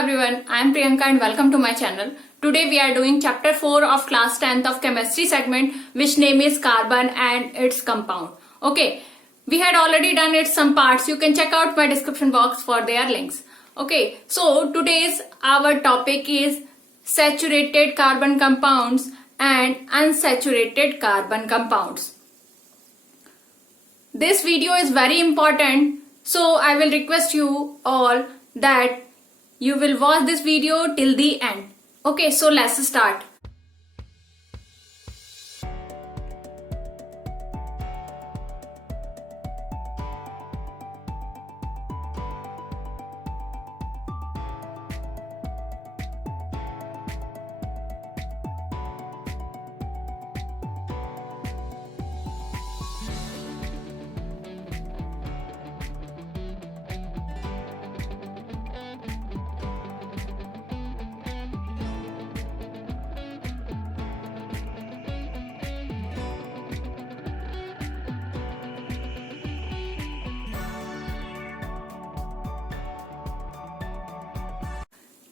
everyone, I am Priyanka and welcome to my channel. Today we are doing chapter 4 of class 10th of chemistry segment, which name is carbon and its compound. Okay, we had already done it some parts. You can check out my description box for their links. Okay, so today's our topic is saturated carbon compounds and unsaturated carbon compounds. This video is very important, so I will request you all that you will watch this video till the end. Okay, so let's start.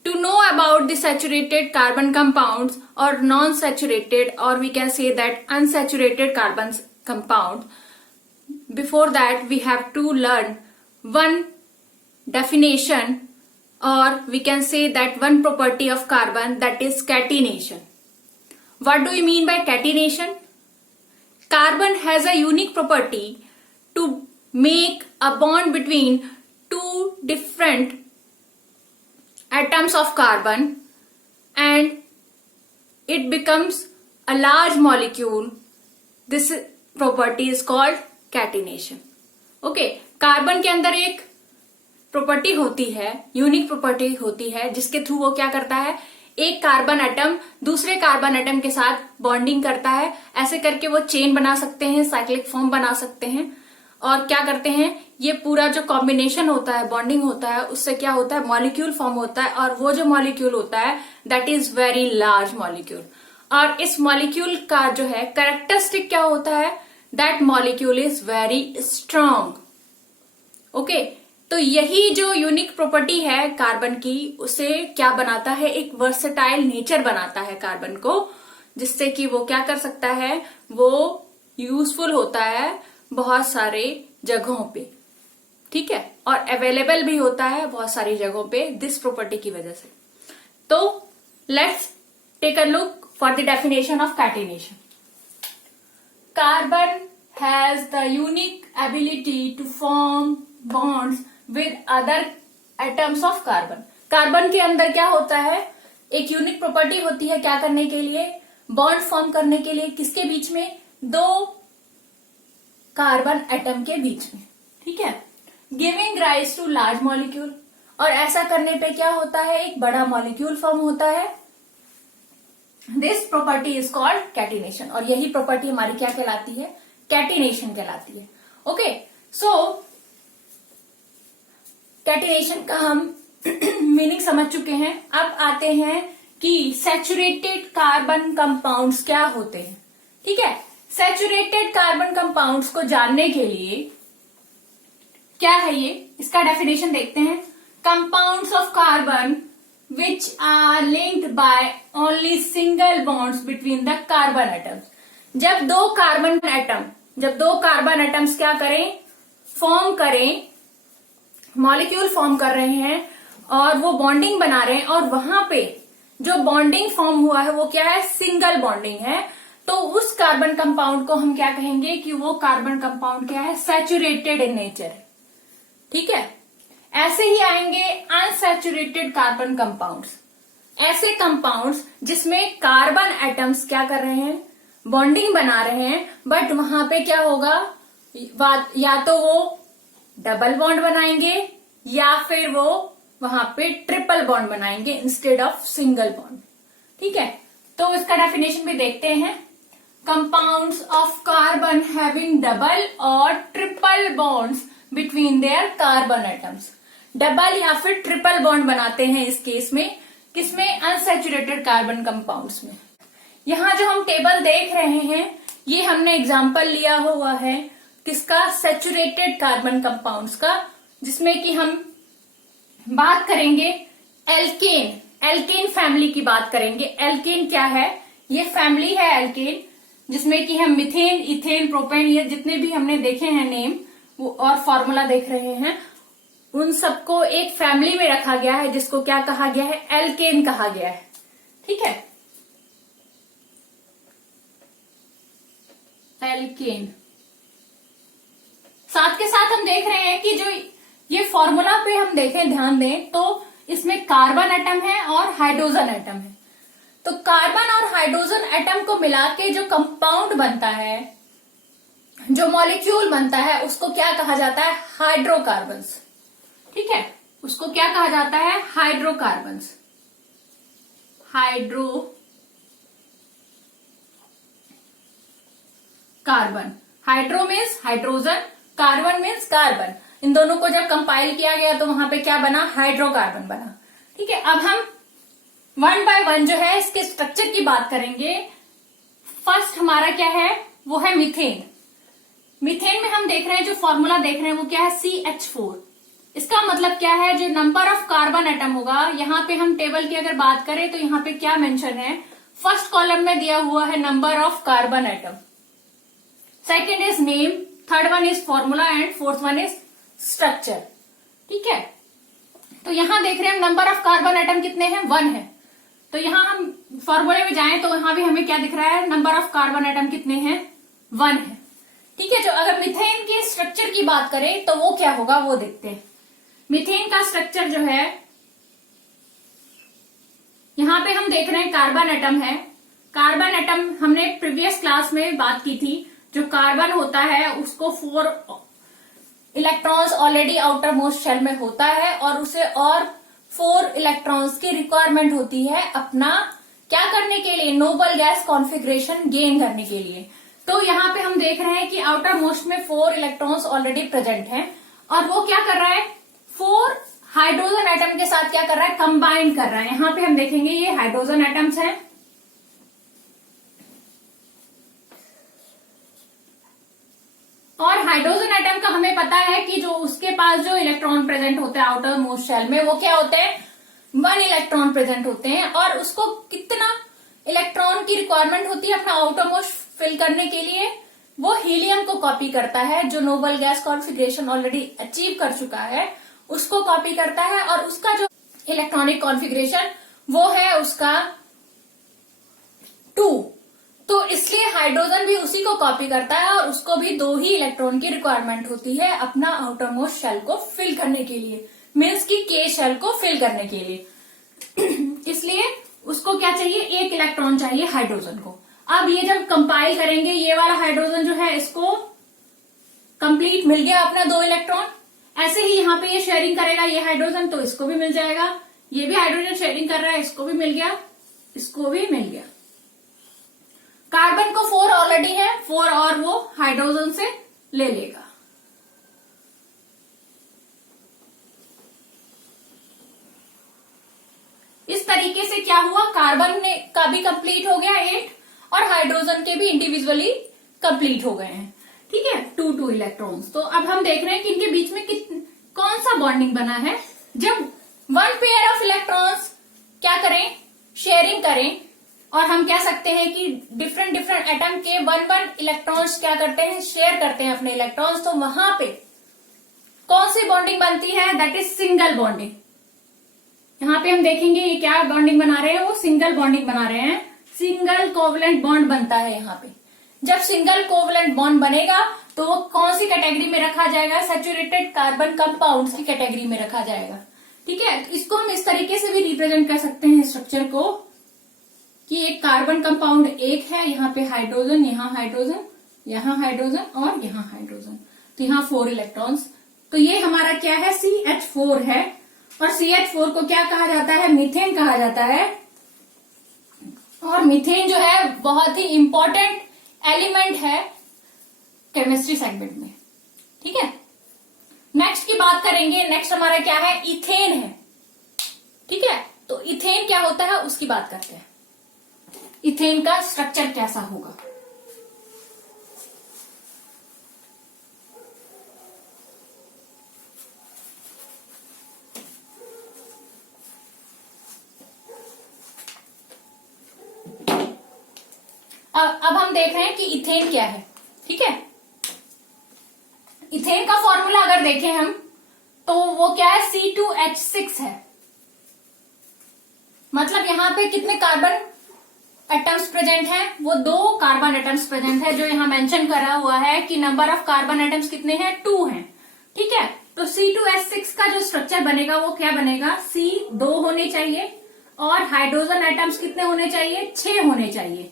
To know about the saturated carbon compounds or non-saturated, or we can say that unsaturated carbon compound, before that we have to learn one definition, or we can say that one property of carbon, that is catenation. What do we mean by catenation? Carbon has a unique property to make a bond between two different atoms of carbon and it becomes a large molecule. This property is called catenation. Okay, carbon के अंदर एक property होती है, unique property होती है, जिसके through वो क्या करता है, एक कार्बन एटम दूसरे कार्बन एटम के साथ बॉन्डिंग करता है. ऐसे करके वो चेन बना सकते हैं, साइक्लिक फॉर्म बना सकते हैं. और क्या करते हैं, ये पूरा जो कॉम्बिनेशन होता है, बॉन्डिंग होता है, उससे क्या होता है, मॉलिक्यूल फॉर्म होता है. और वो जो मॉलिक्यूल होता है that is very large molecule. और इस मॉलिक्यूल का जो है कैरेक्टरिस्टिक क्या होता है, that molecule is very strong. Okay, तो यही जो यूनिक प्रॉपर्टी है कार्बन की, उसे क्या बनाता है, एक वर्सेटाइल नेचर बनाता है कार्बन को, जिससे कि वो क्या कर सकता है, वो यूजफुल होता है बहुत सारे जगहों पे. ठीक है, और अवेलेबल भी होता है बहुत सारी जगहों पे दिस प्रॉपर्टी की वजह से. तो let's take a look for the definition of catenation. Carbon has the unique ability to form bonds with other atoms of carbon. Carbon के अंदर क्या होता है, एक यूनिक प्रॉपर्टी होती है क्या करने के लिए, बॉन्ड फॉर्म करने के लिए. किसके बीच में, दो कार्बन एटम के बीच में. ठीक है, giving rise to large molecule. और ऐसा करने पे क्या होता है, एक बड़ा मॉलिक्यूल फॉर्म होता है. This property is called catenation. और यही प्रॉपर्टी हमारी क्या कहलाती है, कैटेनेशन कहलाती है. ओके, सो कैटेनेशन का हम मीनिंग समझ चुके हैं. अब आते हैं कि सैचुरेटेड कार्बन कंपाउंड्स क्या होते हैं. ठीक है, सैचुरेटेड कार्बन कंपाउंड्स को जानने के लिए क्या है ये, इसका डेफिनेशन देखते हैं. Compounds of carbon which are linked by only single bonds between the carbon atoms. जब दो कार्बन एटम्स क्या करें, फॉर्म करें, मॉलिक्यूल फॉर्म कर रहे हैं और वो बॉन्डिंग बना रहे हैं, और वहां पे जो बॉन्डिंग फॉर्म हुआ है वो क्या है, सिंगल बॉन्डिंग है. तो उस कार्बन कंपाउंड को हम क्या कहेंगे कि वो कार्बन कंपाउंड क्या है, सैचुरेटेड इन नेचर. ठीक है, ऐसे ही आएंगे अनसैचुरेटेड कार्बन कंपाउंड्स. ऐसे कंपाउंड्स जिसमें कार्बन एटम्स क्या कर रहे हैं, बॉन्डिंग बना रहे हैं, बट वहां पे क्या होगा, या तो वो डबल बॉन्ड बनाएंगे या फिर वो वहां पे ट्रिपल बॉन्ड बनाएंगे इंस्टेड ऑफ सिंगल बॉन्ड. ठीक है, तो इसका डेफिनेशन भी देखते हैं. Compounds of carbon having double और triple bonds between their carbon atoms. Double या फिर ट्रिपल बॉन्ड बनाते हैं इस केस में, किसमें, अनसैचुरेटेड कार्बन कंपाउंड्स में. यहां जो हम टेबल देख रहे हैं ये हमने एग्जाम्पल लिया हुआ है किसका, सैचुरेटेड कार्बन कंपाउंड्स का, जिसमें कि हम बात करेंगे एल्केन, एल्केन फैमिली की बात करेंगे। एल्केन क्या है? ये फैमिली है एल्केन, जिसमें कि हम मिथेन, इथेन, प्रोपेन, ये जितने भी हमने देखे हैं नेम वो और फॉर्मूला देख रहे हैं, उन सबको एक फैमिली में रखा गया है, जिसको क्या कहा गया है? एल्केन कहा गया है। ठीक है, एल्केन। साथ के साथ हम देख रहे हैं कि जो ये फॉर्मूला पे हम देखें, ध्यान दें तो इसमें कार्बन एटम है और हाइड्रोजन एटम है। तो कार्बन और हाइड्रोजन एटम को मिला के जो कंपाउंड बनता है, जो मॉलिक्यूल बनता है, उसको क्या कहा जाता है? हाइड्रोकार्बन्स। ठीक है, उसको क्या कहा जाता है? Hydrocarbons. Hydro carbon, hydro means hydrogen, carbon means carbon. इन दोनों को जब कंपाइल किया गया तो वहां पे क्या बना? हाइड्रोकार्बन बना। ठीक है, अब हम वन बाय वन जो है इसके स्ट्रक्चर की बात करेंगे। फर्स्ट हमारा क्या है? वो है मीथेन। मीथेन में हम देख रहे हैं, जो फॉर्मूला देख रहे हैं वो क्या है? CH4। इसका मतलब क्या है? जो नंबर ऑफ कार्बन एटम होगा, यहाँ पे हम टेबल की अगर बात करें तो यहाँ पे क्या मेंशन है? फर्स्ट कॉलम में दिया हुआ है number of carbon atom, second is name, third one is formula and fourth one is structure. ठीक है, तो यहां देख रहे हैं नंबर ऑफ कार्बन एटम कितने हैं? 1 है। तो यहां हम फॉर्मूले में जाएं तो यहां भी हमें क्या दिख रहा है? नंबर ऑफ कार्बन एटम कितने हैं? 1 है। ठीक है, जो अगर मीथेन के स्ट्रक्चर की बात करें तो वो क्या होगा वो देखते हैं। मीथेन का स्ट्रक्चर जो है, यहां पे हम देख रहे हैं कार्बन एटम है। कार्बन एटम हमने प्रीवियस क्लास में बात की थी। जो कार्बन होता है उसको 4 electrons already outermost shell में होता है और उसे और 4 इलेक्ट्रॉन्स की रिक्वायरमेंट होती है अपना क्या करने के लिए? नोबल गैस कॉन्फ़िगरेशन गेन करने के लिए। तो यहाँ पे हम देख रहे हैं कि आउटर मोस्ट में 4 इलेक्ट्रॉन्स ऑलरेडी प्रेजेंट हैं और वो क्या कर रहा है? 4 हाइड्रोजन एटम के साथ क्या कर रहा है? कंबाइन कर रहा है। यहाँ पे हम देखेंगे ये हाइड्रोजन एटम्स हैं और हाइड्रोजन एटम का हमें पता है कि जो उसके पास जो इलेक्ट्रॉन प्रेजेंट होते हैं आउटर मोस्ट शेल में, वो क्या होते हैं? 1 इलेक्ट्रॉन प्रेजेंट होते हैं और उसको कितना इलेक्ट्रॉन की रिक्वायरमेंट होती है अपना आउटर मोस्ट फिल करने के लिए? वो हीलियम को कॉपी करता है, जो noble gas configuration already achieve कर चुका है उसको कॉपी करता है और उसका जो इलेक्ट्रॉनिक कॉन्फ़िगरेशन वो है उसका 2। तो इसलिए हाइड्रोजन भी उसी को कॉपी करता है और उसको भी 2 ही इलेक्ट्रॉन की रिक्वायरमेंट होती है अपना आउटर मोस्ट शेल को फिल करने के लिए, मीन्स की के शेल को फिल करने के लिए। इसलिए उसको क्या चाहिए? 1 इलेक्ट्रॉन चाहिए हाइड्रोजन को। अब ये जब कंपाइल करेंगे, ये वाला हाइड्रोजन जो है इसको कंप्लीट मिल गया अपना 2 इलेक्ट्रॉन। ऐसे ही यहाँ पे ये शेयरिंग करेगा ये हाइड्रोजन, तो इसको भी मिल जाएगा। ये भी हाइड्रोजन शेयरिंग कर रहा है, इसको भी मिल गया, इसको भी मिल गया। कार्बन को 4 ऑलरेडी है, 4 और वो हाइड्रोजन से ले लेगा। इस तरीके से क्या हुआ? कार्बन ने का भी कंप्लीट हो गया 8 और हाइड्रोजन के भी इंडिविजुअली कंप्लीट हो गए हैं। ठीक है, 2 इलेक्ट्रॉन्स। तो अब हम देख रहे हैं कि इनके बीच में कौन सा बॉन्डिंग बना है? जब 1 पेयर ऑफ इलेक्ट्रॉन्स क्या करें? शेयरिंग करें। और हम कह सकते हैं कि डिफरेंट एटम के 1 इलेक्ट्रॉन्स क्या करते हैं? शेयर करते हैं अपने इलेक्ट्रॉन्स। तो वहां पे कौन सी बॉन्डिंग बनती है? That is single bonding. यहाँ पे हम देखेंगे ये क्या बॉन्डिंग बना रहे हैं? वो सिंगल बॉन्डिंग बना रहे हैं, सिंगल कोवलेंट बॉन्ड बनता है यहाँ पे। जब सिंगल कोवलेंट बॉन्ड बनेगा तो वो कौन सी कैटेगरी में रखा जाएगा? सैचुरेटेड कार्बन कंपाउंड्स की कैटेगरी में रखा जाएगा। ठीक है, तो इसको हम इस तरीके से भी रिप्रेजेंट कर सकते हैं स्ट्रक्चर को कि एक कार्बन कंपाउंड एक है, यहाँ पे हाइड्रोजन, यहाँ हाइड्रोजन, यहाँ हाइड्रोजन और यहाँ हाइड्रोजन। तो यहाँ 4 इलेक्ट्रॉन्स। तो ये हमारा क्या है? CH4 है। और CH4 को क्या कहा जाता है? मीथेन कहा जाता है। और मीथेन जो है बहुत ही इंपॉर्टेंट एलिमेंट है केमिस्ट्री सेगमेंट में। ठीक है, नेक्स्ट की बात करेंगे। नेक्स्ट हमारा क्या है? इथेन है। ठीक है, तो इथेन क्या होता है उसकी बात करते हैं। इथेन का स्ट्रक्चर कैसा होगा? अब हम देख रहे हैं कि इथेन क्या है। ठीक है, इथेन का फॉर्मूला अगर देखें हम तो वो क्या है, C2H6 है। मतलब यहां पे कितने कार्बन एटम्स प्रेजेंट हैं, वो 2 कार्बन एटम्स प्रेजेंट है, जो यहां मेंशन करा हुआ है कि नंबर ऑफ कार्बन एटम्स कितने हैं, 2 हैं। ठीक है, तो C2H6 का जो स्ट्रक्चर बनेगा वो क्या बनेगा, C 2 होने चाहिए और हाइड्रोजन एटम्स कितने होने चाहिए, 6 होने चाहिए।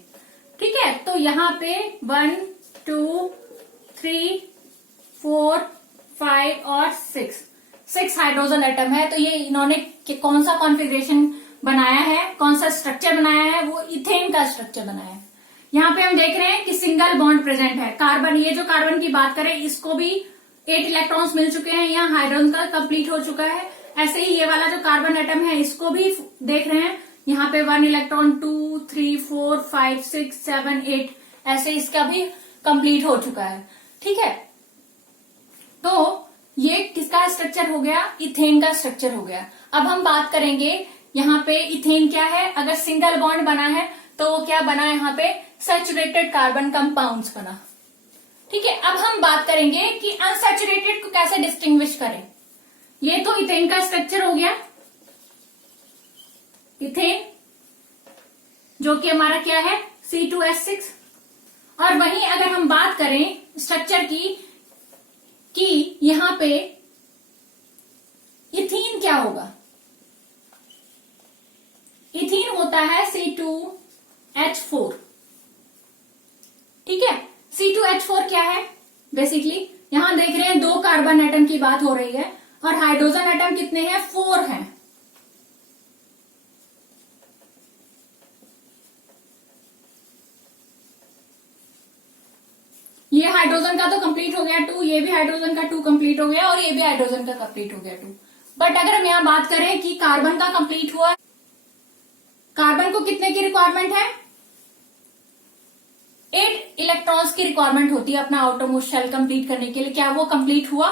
ठीक है, तो यहाँ पे 1 2 3 4 5 और 6 हाइड्रोजन एटम है। तो ये इन्होंने कौन सा कॉन्फ़िगरेशन बनाया है, कौन सा स्ट्रक्चर बनाया है, वो इथेन का स्ट्रक्चर बनाया है। यहाँ पे हम देख रहे हैं कि सिंगल बॉन्ड प्रेजेंट है। कार्बन, ये जो कार्बन की बात करें इसको भी 8 इलेक्ट्रॉन्स मिल चुके हैं, यहाँ हाइड्रोजन का कंप्लीट हो चुका है। ऐसे ही ये वाला जो कार्बन एटम है इसको भी देख रहे हैं, यहाँ पे 1 इलेक्ट्रॉन 2 3 4 5 6 7 8 ऐसे इसका भी कंप्लीट हो चुका है। ठीक है, तो ये किसका स्ट्रक्चर हो गया, इथेन का स्ट्रक्चर हो गया। अब हम बात करेंगे यहाँ पे इथेन क्या है। अगर सिंगल बॉन्ड बना है तो वो क्या बना, यहाँ पे सैचुरेटेड कार्बन कंपाउंड्स बना। ठीक है, अब हम बात करेंगे कि अनसैचुरेटेड को कैसे डिस्टिंग्विश करें। ये तो इथेन का स्ट्रक्चर हो गया, इथेन जो कि हमारा क्या है, C2H6। और वहीं अगर हम बात करें स्ट्रक्चर की कि यहां पे इथीन क्या होगा, इथीन होता है C2H4। ठीक है, C2H4 क्या है, बेसिकली यहां देख रहे हैं 2 कार्बन एटम की बात हो रही है और हाइड्रोजन एटम कितने हैं, 4 हैं। ये हाइड्रोजन का तो कंप्लीट हो गया 2, ये भी हाइड्रोजन का 2 कंप्लीट हो गया और ये भी हाइड्रोजन का कंप्लीट हो गया 2। बट अगर हम यहां बात करें कि कार्बन का कंप्लीट हुआ, कार्बन को कितने की रिक्वायरमेंट है, 8 इलेक्ट्रॉन्स की रिक्वायरमेंट होती है अपना आउटरमोस्ट शेल कंप्लीट करने के लिए। क्या वो कंप्लीट हुआ?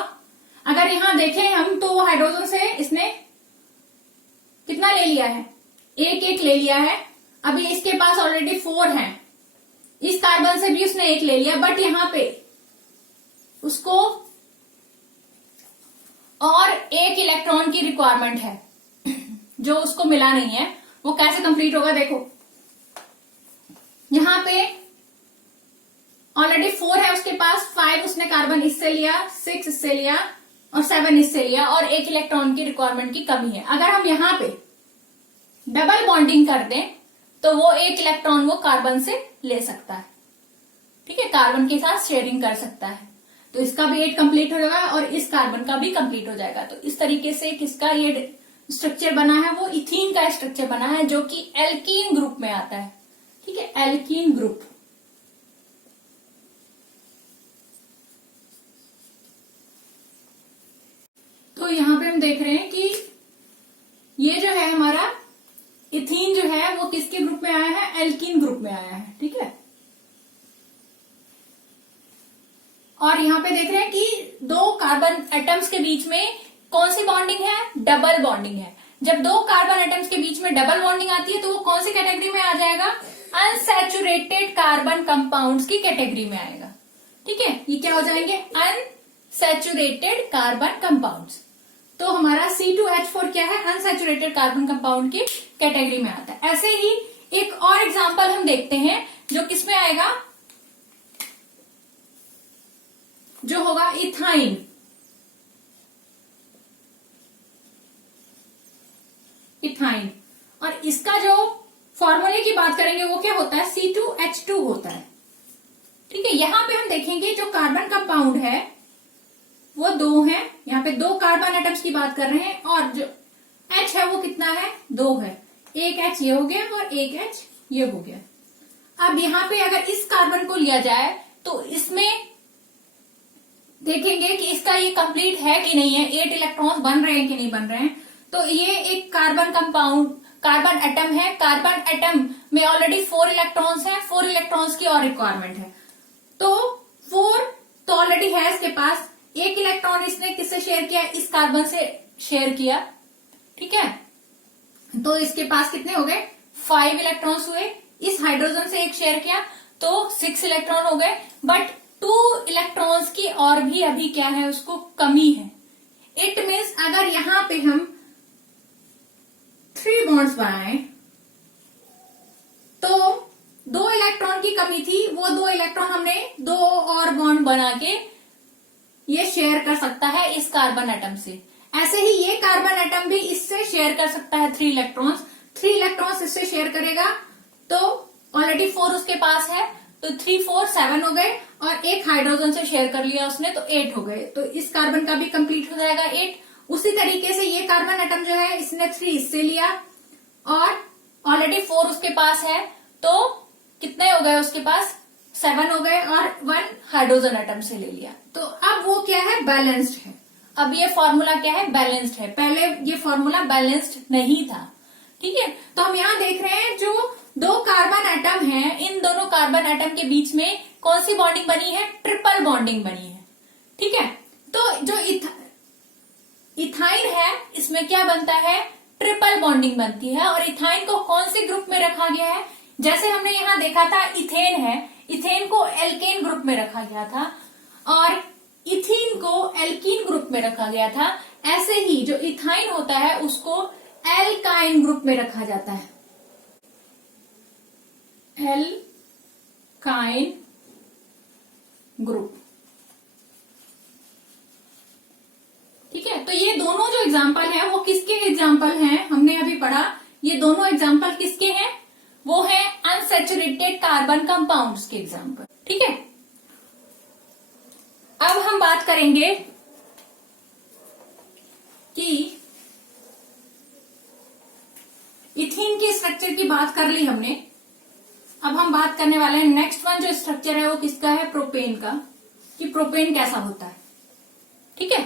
अगर यहां देखें हम तो हाइड्रोजन से इसने कितना ले लिया है, 1 ले लिया है। अभी इसके पास ऑलरेडी 4 हैं, इस कार्बन से भी उसने 1 ले लिया, बट यहां पे उसको और 1 इलेक्ट्रॉन की रिक्वायरमेंट है जो उसको मिला नहीं है। वो कैसे कंप्लीट होगा, देखो यहां पे ऑलरेडी 4 है उसके पास, 5 उसने कार्बन इससे लिया, 6 इससे लिया और 7 इससे लिया और 1 इलेक्ट्रॉन की रिक्वायरमेंट की कमी है। अगर हम यहां पे डबल बॉन्डिंग कर दें तो वो 1 इलेक्ट्रॉन वो कार्बन से ले सकता है। ठीक है, कार्बन के साथ शेयरिंग कर सकता है, तो इसका भी 8 कंप्लीट हो जाएगा और इस कार्बन का भी कंप्लीट हो जाएगा। तो इस तरीके से किसका ये स्ट्रक्चर बना है, वो इथीन का स्ट्रक्चर बना है, जो कि एल्कीन ग्रुप में आता है। ठीक है, एल्कीन ग्रुप। तो यहां पे हम देख रहे हैं कि ये जो है हमारा इथीन जो है वो किसके ग्रुप में आया है, एल्कीन ग्रुप में आया है। ठीक है, और यहां पे देख रहे हैं कि 2 कार्बन एटम्स के बीच में कौन सी बॉन्डिंग है, डबल बॉन्डिंग है। जब 2 कार्बन एटम्स के बीच में डबल बॉन्डिंग आती है तो वो कौन सी कैटेगरी में आ जाएगा, अनसैचुरेटेड कार्बन कंपाउंड्स की कैटेगरी में आएगा। ठीक है, ये क्या हो जाएंगे, अनसैचुरेटेड कार्बन कंपाउंड्स। तो हमारा C2H4 क्या है, अनसैचुरेटेड कार्बन कंपाउंड की कैटेगरी में आता है। ऐसे ही एक और एग्जांपल हम देखते हैं जो किसमें आएगा, जो होगा इथाइन। इथाइन, और इसका जो फॉर्मूले की बात करेंगे वो क्या होता है, C2H2 होता है। ठीक है, यहां पे हम देखेंगे जो कार्बन कंपाउंड है वो 2 है, यहाँ पे 2 कार्बन एटम्स की बात कर रहे हैं और जो H है वो कितना है, 2 है। 1 H ये हो गया और 1 H ये हो गया। अब यहाँ पे अगर इस कार्बन को लिया जाए तो इसमें देखेंगे कि इसका ये कंप्लीट है कि नहीं है, 8 इलेक्ट्रॉन्स बन रहे हैं कि नहीं बन रहे हैं। तो ये एक कार्बन कंपाउंड, कार्बन एटम है। कार्बन एटम में ऑलरेडी 4 इलेक्ट्रॉन्स हैं, 4 इलेक्ट्रॉन्स की और रिक्वायरमेंट है। तो 4 तो ऑलरेडी है इसके पास, 1 इलेक्ट्रॉन इसने किससे शेयर किया, इस कार्बन से शेयर किया। ठीक है, तो इसके पास कितने हो गए, 5 इलेक्ट्रॉन्स हुए। इस हाइड्रोजन से 1 शेयर किया तो 6 इलेक्ट्रॉन हो गए, बट 2 इलेक्ट्रॉन्स की और भी अभी क्या है, उसको कमी है। इट मीन्स अगर यहां पे हम 3 बॉन्ड्स बनाए तो 2 इलेक्ट्रॉन की कमी थी, वो 2 इलेक्ट्रॉन हमने 2 और बॉन्ड बना के ये शेयर कर सकता है इस कार्बन एटम से। ऐसे ही ये कार्बन एटम भी इससे शेयर कर सकता है 3 इलेक्ट्रॉन्स। 3 इलेक्ट्रॉन्स इससे शेयर करेगा तो ऑलरेडी 4 उसके पास है, तो 3 4 7 हो गए, और एक हाइड्रोजन से शेयर कर लिया उसने तो 8 हो गए। तो इस कार्बन का भी कंप्लीट हो जाएगा 8। उसी तरीके से ये कार्बन एटम जो है इसने 3 इससे लिया और ऑलरेडी 4 उसके पास है, तो कितने हो गए उसके पास, 7 हो गए, और 1 हाइड्रोजन एटम से ले लिया। तो अब वो क्या है, बैलेंस्ड है। अब ये फॉर्मूला क्या है, बैलेंस्ड है। पहले ये फॉर्मूला बैलेंस्ड नहीं था। ठीक है, तो हम यहाँ देख रहे हैं जो 2 कार्बन एटम हैं, इन दोनों कार्बन एटम के बीच में कौन सी बॉन्डिंग बनी है, ट्रिपल बॉन्डिंग बनी है। ठीक है, तो जो इथाइन है इसमें क्या बनता है, ट्रिपल बॉन्डिंग बनती है। और इथाइन को कौन से ग्रुप में रखा गया है, जैसे हमने यहाँ देखा था इथेन है, इथेन को एल्केन ग्रुप में रखा गया था और इथीन को एल्कीन ग्रुप में रखा गया था। ऐसे ही जो इथाइन होता है उसको एल्काइन ग्रुप में रखा जाता है, एल्काइन ग्रुप। ठीक है, तो ये दोनों जो एग्जाम्पल है वो किसके एग्जाम्पल हैं, हमने अभी पढ़ा। ये दोनों एग्जाम्पल किसके हैं, वो है अनसैचुरेटेड कार्बन कंपाउंड्स के एग्जाम्पल। ठीक है, अब हम बात करेंगे कि इथीन की स्ट्रक्चर की बात कर ली हमने। अब हम बात करने वाले हैं नेक्स्ट वन, जो स्ट्रक्चर है वो किसका है, प्रोपेन का, कि प्रोपेन कैसा होता है। ठीक है,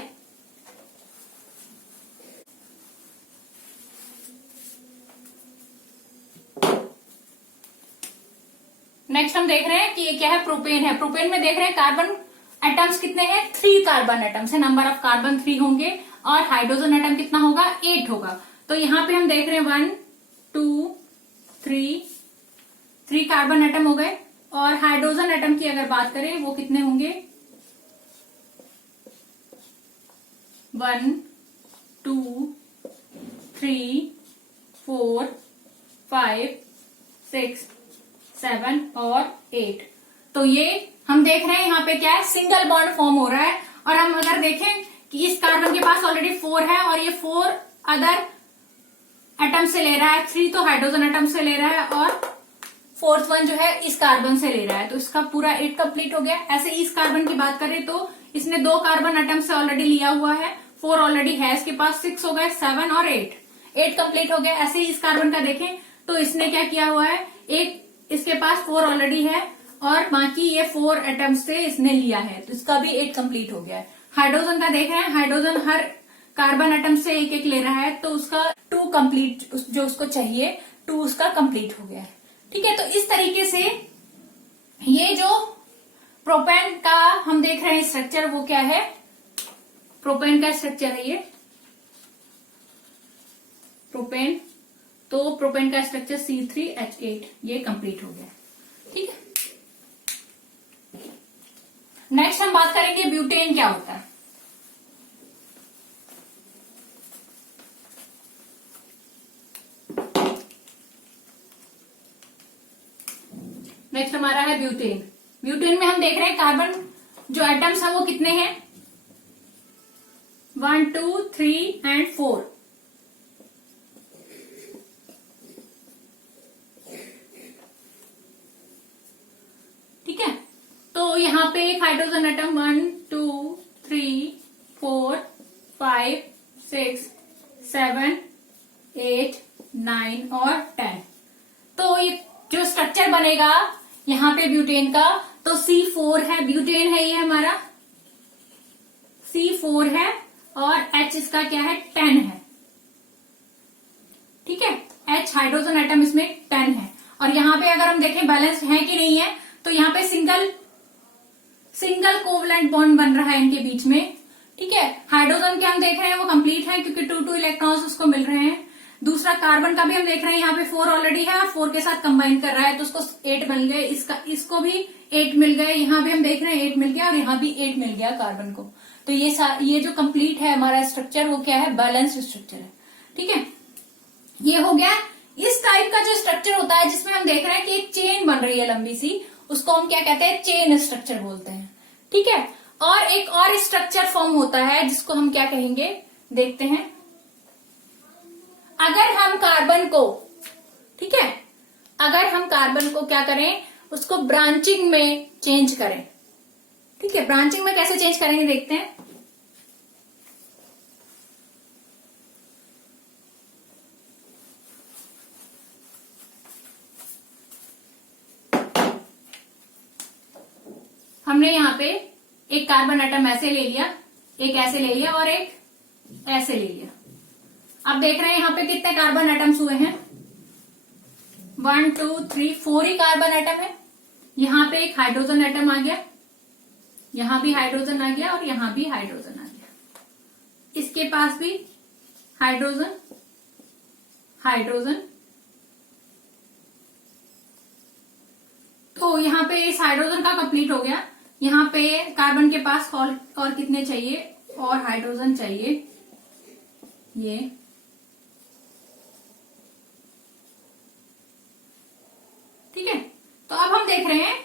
नेक्स्ट हम देख रहे हैं कि ये क्या है, प्रोपेन है। प्रोपेन में देख रहे हैं कार्बन एटम्स कितने हैं, 3 कार्बन एटम्स है, नंबर ऑफ कार्बन 3 होंगे, और हाइड्रोजन एटम कितना होगा, 8 होगा। तो यहाँ पे हम देख रहे हैं 1 2 3 कार्बन एटम हो गए। और हाइड्रोजन एटम की अगर बात करें वो कितने होंगे, 1 2 3 4 5 6 7 और 8। तो ये हम देख रहे हैं यहाँ पे क्या है, सिंगल बॉन्ड फॉर्म हो रहा है। और हम अगर देखें कि इस कार्बन के पास ऑलरेडी 4 है और ये 4 अदर एटम से ले रहा है, 3 तो हाइड्रोजन एटम से ले रहा है और 4th वन जो है इस कार्बन से ले रहा है, तो इसका पूरा 8 कंप्लीट हो गया। ऐसे इस कार्बन की बात करें तो इसने 2 कार्बन एटम से ऑलरेडी लिया हुआ है, 4 ऑलरेडी है इसके पास, 6 हो गए, 7 और 8 कंप्लीट हो गया। ऐसे ही इस कार्बन का देखें तो इसने क्या किया हुआ है, एक इसके पास 4 ऑलरेडी है और बाकी ये 4 एटम्स से इसने लिया है, तो इसका भी 8 कंप्लीट हो गया है। हाइड्रोजन का देख रहे हैं, हाइड्रोजन हर कार्बन एटम से एक एक ले रहा है, तो उसका 2 कंप्लीट, जो उसको चाहिए 2 उसका कंप्लीट हो गया है। ठीक है, तो इस तरीके से ये जो प्रोपेन का हम देख रहे हैं स्ट्रक्चर, वो क्या है, प्रोपेन का स्ट्रक्चर है ये प्रोपेन। तो प्रोपेन का स्ट्रक्चर C3H8 ये कंप्लीट हो गया। ठीक है, नेक्स्ट हम बात करेंगे ब्यूटेन क्या होता है। नेक्स्ट हमारा है ब्यूटेन। ब्यूटेन में हम देख रहे हैं कार्बन जो एटम्स हैं वो कितने हैं, 1 2 3 एंड 4। ठीक है, तो यहाँ पे एक हाइड्रोजन एटम 1 2 3 4 5 6 7 8 9 और 10। तो ये जो स्ट्रक्चर बनेगा यहाँ पे ब्यूटेन का, तो C4 है, ब्यूटेन है ये हमारा, C4 है और H इसका क्या है, 10 है। ठीक है, H हाइड्रोजन एटम इसमें 10 है। और यहाँ पे अगर हम देखें बैलेंस है कि नहीं है, तो यहाँ पे सिंगल कोवलेंट बॉन्ड बन रहा है इनके बीच में। ठीक है, हाइड्रोजन के हम देख रहे हैं वो कंप्लीट है क्योंकि 2 इलेक्ट्रॉन्स उसको मिल रहे हैं। दूसरा कार्बन का भी हम देख रहे हैं, यहाँ पे 4 ऑलरेडी है और 4 के साथ कंबाइन कर रहा है तो उसको 8 मिल गए, इसको भी 8 मिल गए, यहाँ भी हम देख रहे हैं 8 मिल गया और यहाँ भी 8 मिल गया कार्बन को। तो ये जो कंप्लीट है हमारा स्ट्रक्चर वो क्या है, बैलेंस्ड स्ट्रक्चर है। ठीक है, ये हो गया। इस टाइप का जो स्ट्रक्चर होता है जिसमें हम देख रहे हैं कि एक चेन बन रही है लंबी सी, उसको हम क्या कहते हैं, चेन स्ट्रक्चर बोलते हैं। ठीक है, और एक और स्ट्रक्चर फॉर्म होता है जिसको हम क्या कहेंगे, देखते हैं। अगर हम कार्बन को, ठीक है, अगर हम कार्बन को क्या करें, उसको ब्रांचिंग में चेंज करें। ठीक है, ब्रांचिंग में कैसे चेंज करेंगे देखते हैं। हमने यहाँ पे एक कार्बन एटम ऐसे ले लिया, एक ऐसे ले लिया और एक ऐसे ले लिया। अब देख रहे हैं यहाँ पे कितने कार्बन एटम्स हुए हैं, 1 2 3 4 ही कार्बन एटम है। यहाँ पे एक हाइड्रोजन एटम आ गया, यहाँ भी हाइड्रोजन आ गया और यहाँ भी हाइड्रोजन आ गया। इसके पास भी हाइड्रोजन हाइड्रोजन। तो यहाँ पे इस हाइड्रोजन का कंप्लीट हो गया। यहाँ पे कार्बन के पास और कितने चाहिए, और हाइड्रोजन चाहिए, ये। ठीक है, तो अब हम देख रहे हैं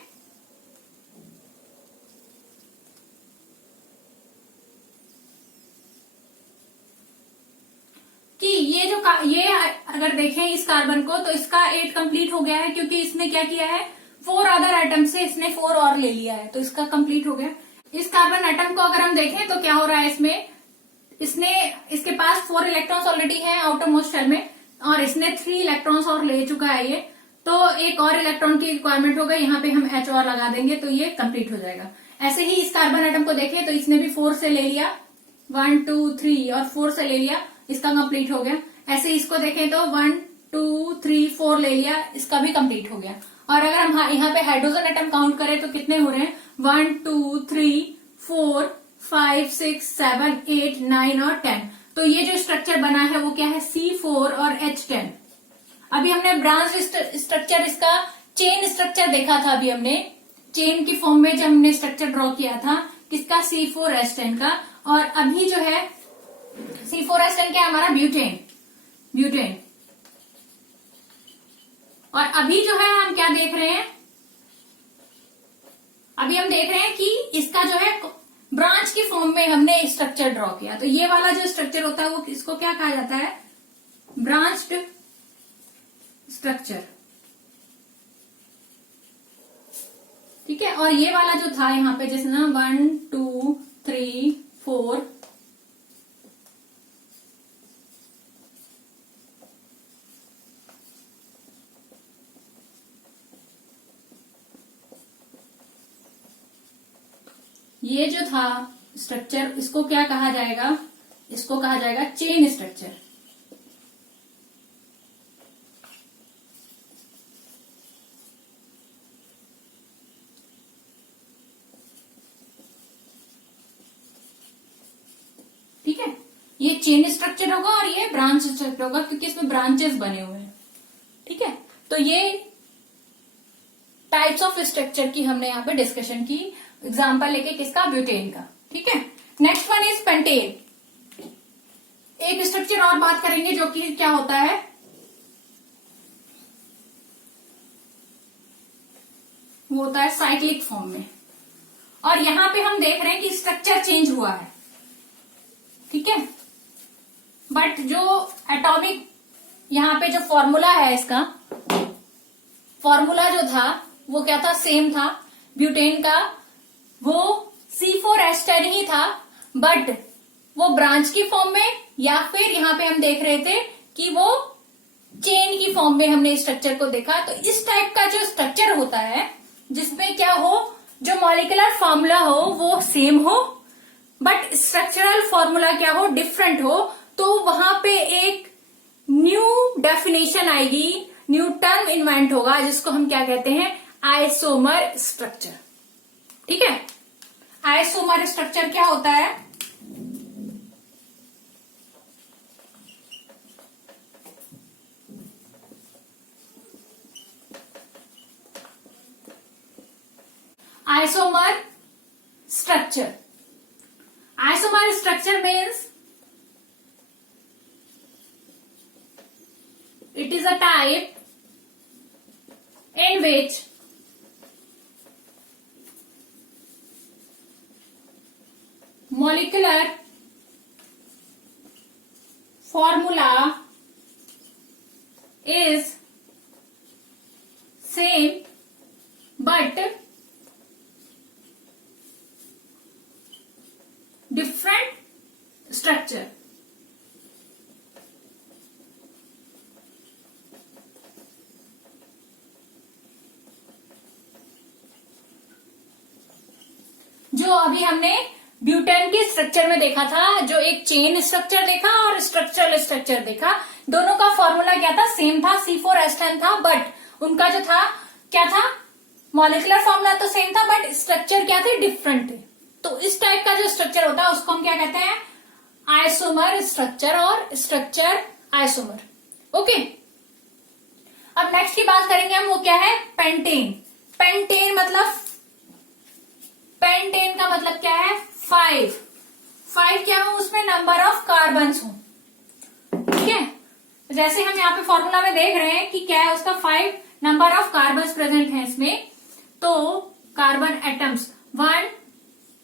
कि ये अगर देखें इस कार्बन को तो इसका 8 कंप्लीट हो गया है, क्योंकि इसने क्या किया है, 4 अदर एटम से इसने 4 और ले लिया है, तो इसका कंप्लीट हो गया। इस कार्बन एटम को अगर हम देखें तो क्या हो रहा है, इसके पास 4 इलेक्ट्रॉन्स ऑलरेडी हैं आउटर मोस्ट शेल में, और इसने 3 इलेक्ट्रॉन्स और ले चुका है ये, तो एक और इलेक्ट्रॉन की रिक्वायरमेंट होगा, यहाँ पे हम H और लगा देंगे तो ये कंप्लीट हो जाएगा। ऐसे ही इस कार्बन एटम को देखें तो इसने भी 4 से ले लिया, 1 2 3 और 4 से ले लिया, इसका कंप्लीट हो गया। ऐसे इसको देखें तो 1 2 3 4 ले लिया, इसका भी कंप्लीट हो गया। और अगर हम यहाँ पे हाइड्रोजन एटम काउंट करें तो कितने हो रहे हैं, 1 2 3 4 5 6 7 8 9 और 10। तो ये जो स्ट्रक्चर बना है वो क्या है, C4 और H10। अभी हमने ब्रांच स्ट्रक्चर, इसका चेन स्ट्रक्चर देखा था, अभी हमने चेन की फॉर्म में जब हमने स्ट्रक्चर ड्रॉ किया था किसका, C4H10 का। और अभी जो है C4H10 क्या है, हमारा ब्यूटेन। और अभी जो है हम क्या देख रहे हैं, अभी हम देख रहे हैं कि इसका जो है ब्रांच की फॉर्म में हमने स्ट्रक्चर ड्रॉ किया। तो ये वाला जो स्ट्रक्चर होता है वो इसको क्या कहा जाता है, ब्रांच्ड स्ट्रक्चर। ठीक है, और ये वाला जो था यहाँ पे जैसे ना 1 2 3 4, ये जो था स्ट्रक्चर, इसको क्या कहा जाएगा, इसको कहा जाएगा चेन स्ट्रक्चर। ठीक है, ये चेन स्ट्रक्चर होगा और ये ब्रांच स्ट्रक्चर होगा, क्योंकि इसमें ब्रांचेस बने हुए हैं। ठीक है, तो ये टाइप्स ऑफ स्ट्रक्चर की हमने यहाँ पे डिस्कशन की, एग्जाम्पल लेके किसका, ब्यूटेन का। ठीक है, नेक्स्ट वन इज पेंटेन। एक स्ट्रक्चर और बात करेंगे जो कि क्या होता है, वो होता है साइक्लिक फॉर्म में। और यहां पे हम देख रहे हैं कि स्ट्रक्चर चेंज हुआ है। ठीक है, बट जो एटॉमिक यहाँ पे जो फॉर्मूला है, इसका फॉर्मूला जो था वो क्या था, सेम था ब्यूटेन का, वो C4H10 ही था, बट वो ब्रांच की फॉर्म में या फिर यहाँ पे हम देख रहे थे कि वो चेन की फॉर्म में हमने स्ट्रक्चर को देखा। तो इस टाइप का जो स्ट्रक्चर होता है जिसमें क्या हो, जो मॉलिक्यूलर फॉर्मूला हो वो सेम हो बट स्ट्रक्चरल फॉर्मूला क्या हो, डिफरेंट हो, तो वहां पे एक न्यू डेफिनेशन आएगी, न्यू टर्म इन्वेंट होगा जिसको हम क्या कहते हैं, आइसोमर स्ट्रक्चर। ठीक है, आइसोमर स्ट्रक्चर क्या होता है, Isomer structure. Isomer structure means it is a type in which molecular formula is same but different structure. जो अभी हमने ब्यूटेन के स्ट्रक्चर में देखा था, जो एक चेन स्ट्रक्चर देखा और स्ट्रक्चरल स्ट्रक्चर देखा, दोनों का फॉर्मूला क्या था, सेम था, C4H10 था, बट उनका जो था क्या था, मॉलिक्यूलर फॉर्मूला तो सेम था बट स्ट्रक्चर क्या थे, डिफरेंट थे। तो इस टाइप का जो स्ट्रक्चर होता है उसको हम क्या कहते हैं, आइसोमर स्ट्रक्चर और स्ट्रक्चर आइसोमर। ओके, अब नेक्स्ट की बात करेंगे हम, वो क्या है, पेंटेन। पेंटेन का मतलब क्या है, 5 क्या हो, उसमें नंबर ऑफ कार्बन्स हो। ठीक है, जैसे हम यहाँ पे फॉर्मूला में देख रहे हैं कि क्या है उसका, 5 नंबर ऑफ कार्बन्स प्रेजेंट है इसमें। तो carbon atoms 1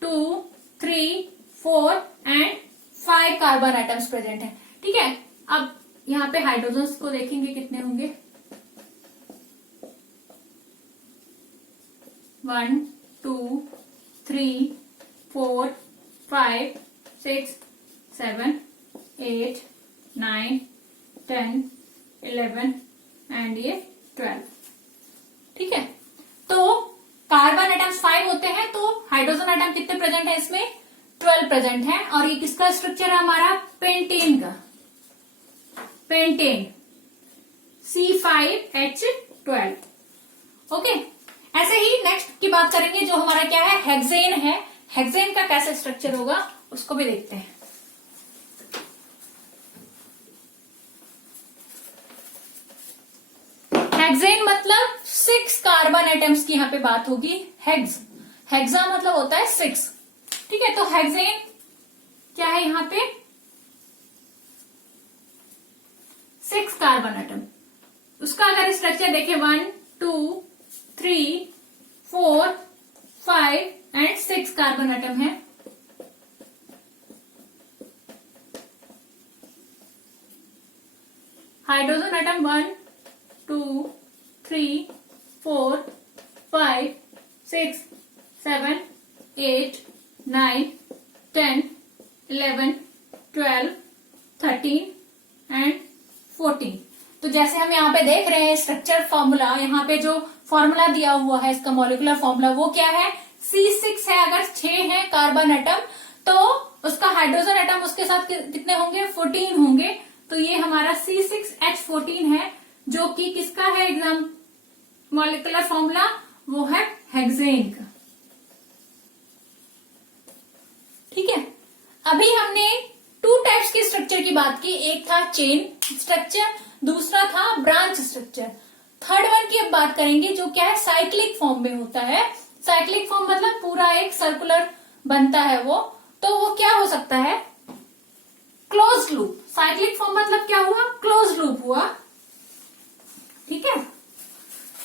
2 3 4 and 5 carbon atoms present है। ठीक है, अब यहाँ पे हाइड्रोजन्स को देखेंगे कितने होंगे, 1 2 3 4 5 6 7 8 9 10 11 एंड ये 12। ठीक है, तो कार्बन एटम्स 5 होते हैं, तो हाइड्रोजन एटम कितने प्रेजेंट है इसमें, 12 प्रेजेंट है। और ये किसका स्ट्रक्चर है हमारा, पेंटेन का, पेंटेन C5H12। ओके, ऐसे ही नेक्स्ट की बात करेंगे जो हमारा क्या है, हेक्सेन है। हेक्सेन का कैसे स्ट्रक्चर होगा उसको भी देखते हैं। हेक्सेन मतलब 6 कार्बन एटम्स की यहाँ पे बात होगी। हेक्सा मतलब होता है 6। ठीक है, तो हेक्सेन क्या है यहाँ पे, 6 कार्बन एटम। उसका अगर स्ट्रक्चर देखें 1 2 3 4 5 एंड 6 कार्बन एटम है। Hydrogen atom 1 2 3 4 5 6 7 8 9 10 11 12 13 and 14। तो जैसे हम यहाँ पे देख रहे हैं स्ट्रक्चर फॉर्मूला, यहाँ पे जो फॉर्मूला दिया हुआ है इसका मॉलिक्यूलर फॉर्मूला वो क्या है, C6 है। अगर 6 है कार्बन एटम तो उसका हाइड्रोजन एटम उसके साथ कितने होंगे, 14 होंगे। तो ये हमारा C6H14 है, जो कि किसका है एग्जाम मॉलिक्यूलर फॉर्मूला, वो है हेक्सेन का। ठीक है, अभी हमने 2 टाइप्स के स्ट्रक्चर की बात की, एक था चेन स्ट्रक्चर, दूसरा था ब्रांच स्ट्रक्चर। थर्ड वन की अब बात करेंगे जो क्या है, साइक्लिक फॉर्म में होता है। साइक्लिक फॉर्म मतलब पूरा एक सर्कुलर बनता है वो, तो वो क्या हो सकता है, क्लोज्ड लूप। साइक्लिक फॉर्म मतलब क्या हुआ, क्लोज्ड लूप हुआ। ठीक है,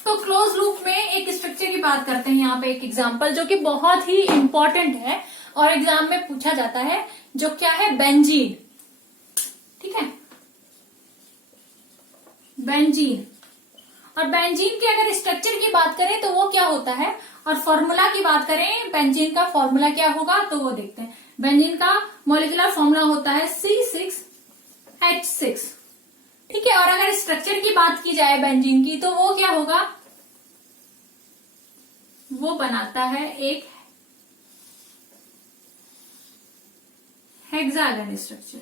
तो क्लोज लूप में एक स्ट्रक्चर की बात करते हैं। यहाँ पे एक एग्जांपल जो कि बहुत ही इंपॉर्टेंट है और एग्जाम में पूछा जाता है, जो क्या है, बेंजीन। ठीक है, बेंजीन। और बेंजीन के अगर स्ट्रक्चर की बात करें तो वो क्या होता है, और फॉर्मूला की बात करें बेंजीन का फॉर्मूला क्या होगा, तो वो देखते हैं। बेंजीन का मॉलिक्यूलर फॉर्मूला होता है C6H6। ठीक है, और अगर स्ट्रक्चर की बात की जाए बेंजीन की तो वो क्या होगा, वो बनाता है एक हेक्सागन स्ट्रक्चर,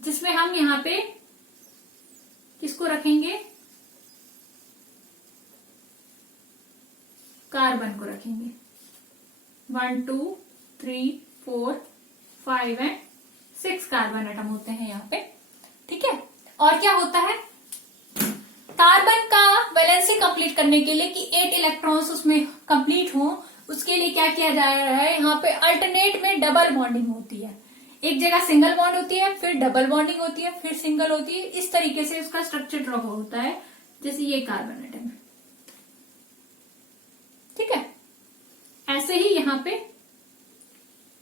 जिसमें हम यहाँ पे किसको रखेंगे, कार्बन को रखेंगे। 1 2 3 4 5 एंड 6 कार्बन एटम होते हैं यहाँ पे। ठीक है, और क्या होता है, कार्बन का वैलेंसी कंप्लीट करने के लिए कि 8 इलेक्ट्रॉन्स उसमें कंप्लीट हो, उसके लिए क्या किया जा रहा है, यहाँ पे अल्टरनेट में डबल बॉन्डिंग होती है। एक जगह सिंगल बॉन्ड होती है, फिर डबल बॉन्डिंग होती है, फिर सिंगल होती है। इस तरीके से उसका स्ट्रक्चर ड्रॉ होता है, जैसे ये कार्बन एटम है, ठीक है। ऐसे ही यहाँ पे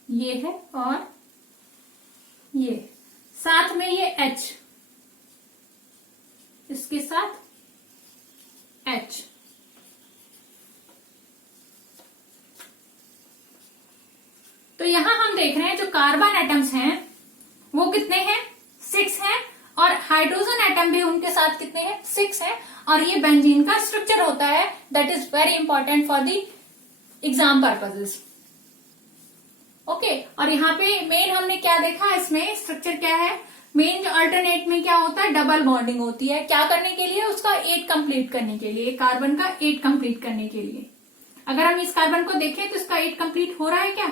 ये है और ये साथ में ये H, इसके साथ H। तो यहां हम देख रहे हैं जो कार्बन एटम्स हैं वो कितने हैं, 6 हैं, और हाइड्रोजन एटम भी उनके साथ कितने हैं, 6 हैं। और ये बेंजीन का स्ट्रक्चर होता है, that is very important for the exam purposes. Okay, और यहाँ पे मेन हमने क्या देखा, इसमें स्ट्रक्चर क्या है, मेन जो अल्टरनेट में क्या होता है, डबल बॉन्डिंग होती है। क्या करने के लिए, उसका 8 कंप्लीट करने के लिए, कार्बन का 8 कंप्लीट करने के लिए। अगर हम इस कार्बन को देखें तो इसका 8 कंप्लीट हो रहा है क्या,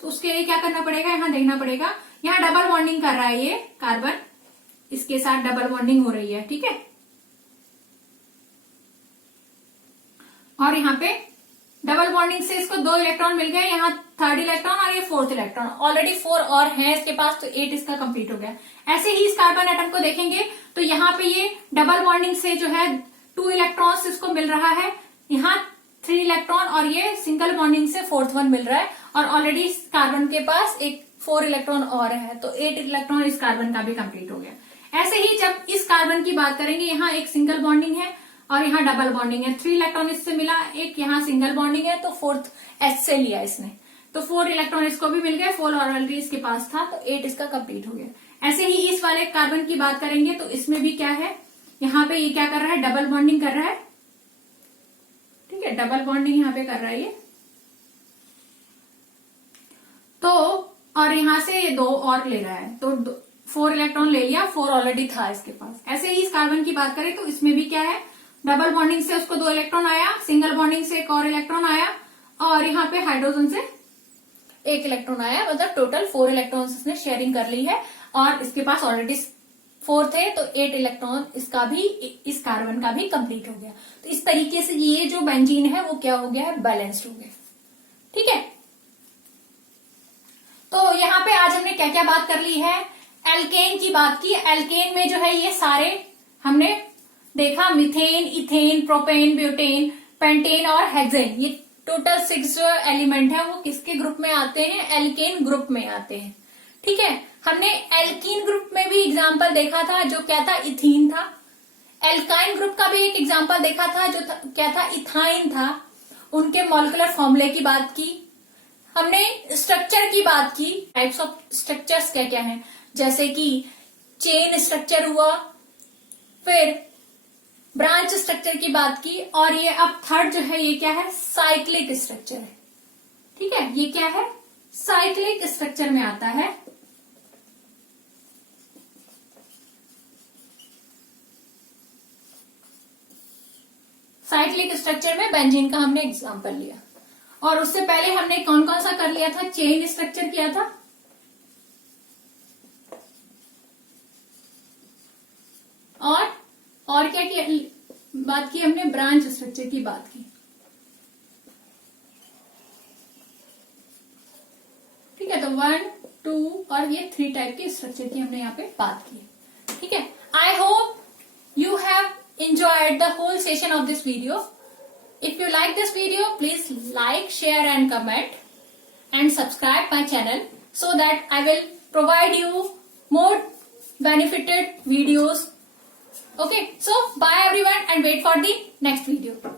तो उसके लिए क्या करना पड़ेगा, यहाँ देखना पड़ेगा, यहाँ डबल बॉन्डिंग कर रहा है ये कार्बन, इसके साथ डबल बॉन्डिंग हो रही है, ठीक है। और यहाँ पे डबल बॉन्डिंग से इसको 2 इलेक्ट्रॉन मिल गए, यहाँ 3rd इलेक्ट्रॉन और ये 4th इलेक्ट्रॉन, ऑलरेडी 4 और है इसके पास, तो 8 इसका कंप्लीट हो गया। ऐसे ही इस कार्बन एटम को देखेंगे तो यहाँ पे ये डबल बॉन्डिंग से जो है 2 इलेक्ट्रॉन्स इसको मिल रहा है, यहाँ 3 इलेक्ट्रॉन, और ये सिंगल बॉन्डिंग से 4th वन मिल रहा है, और ऑलरेडी इस कार्बन के पास एक 4 इलेक्ट्रॉन और है, तो 8 इलेक्ट्रॉन इस कार्बन का भी कंप्लीट हो गया। ऐसे ही जब इस कार्बन की बात करेंगे, यहाँ एक सिंगल बॉन्डिंग है और यहाँ डबल बॉन्डिंग है, 3 इलेक्ट्रॉन इससे मिला, एक यहाँ सिंगल बॉन्डिंग है, तो 4th H से लिया इसने, तो 4 इलेक्ट्रॉन इसको भी मिल गए, 4 ऑलरेडी इसके पास था, तो 8 इसका कंप्लीट हो गया। ऐसे ही इस वाले कार्बन की बात करेंगे तो इसमें भी क्या है, यहाँ पे ये क्या कर रहा है, डबल बॉन्डिंग कर रहा है, ठीक है, डबल बॉन्डिंग यहाँ पे कर रहा है ये, तो और यहां से ये 2 और ले रहा है, तो 4 इलेक्ट्रॉन ले लिया, 4 ऑलरेडी था इसके पास। ऐसे ही इस कार्बन की बात करें तो इसमें भी क्या है, डबल बॉन्डिंग से उसको 2 इलेक्ट्रॉन आया, सिंगल बॉन्डिंग से एक और इलेक्ट्रॉन आया, और यहाँ पे हाइड्रोजन से 1 इलेक्ट्रॉन आया, मतलब टोटल 4 इलेक्ट्रॉन इसने शेयरिंग कर ली है, और इसके पास ऑलरेडी 4 थे, तो 8 इलेक्ट्रॉन इसका भी, इस कार्बन का भी कंप्लीट हो गया। तो इस तरीके से ये जो बेंजीन है वो क्या हो गया है, बैलेंस्ड हो गया, ठीक है। तो यहाँ पे आज हमने क्या क्या बात कर ली है, एल्केन की बात की। एल्केन में जो है ये सारे हमने देखा, methane, ethane, propane, butane, pentane और हेक्सेन, ये टोटल 6 जो एलिमेंट है वो किसके ग्रुप में आते हैं, एल्केन ग्रुप में आते हैं, ठीक है। हमने एल्कीन ग्रुप में भी एग्जाम्पल देखा था, जो क्या था, इथीन था। एल्काइन ग्रुप का भी एक एग्जाम्पल देखा था, जो क्या था, इथाइन था। उनके मॉलिक्यूलर फॉर्मूले की बात की हमने, स्ट्रक्चर की बात की, टाइप्स ऑफ स्ट्रक्चर्स क्या क्या हैं, जैसे कि चेन स्ट्रक्चर हुआ, फिर ब्रांच स्ट्रक्चर की बात की, और ये अब 3rd जो है ये क्या है, साइक्लिक स्ट्रक्चर है, ठीक है। ये क्या है, साइक्लिक स्ट्रक्चर में आता है। साइक्लिक स्ट्रक्चर में बेंजीन का हमने एग्जांपल लिया, और उससे पहले हमने कौन कौन सा कर लिया था, चेन स्ट्रक्चर किया था, और क्या बात की हमने, ब्रांच स्ट्रक्चर की बात की, ठीक है। तो 1, 2 और ये 3 टाइप के स्ट्रक्चर की हमने यहाँ पे बात की, ठीक है। I hope you have enjoyed the whole session of this video. If you like this video, please like, share and comment and subscribe my channel so that I will provide you more benefited videos. Okay, so bye everyone and wait for the next video.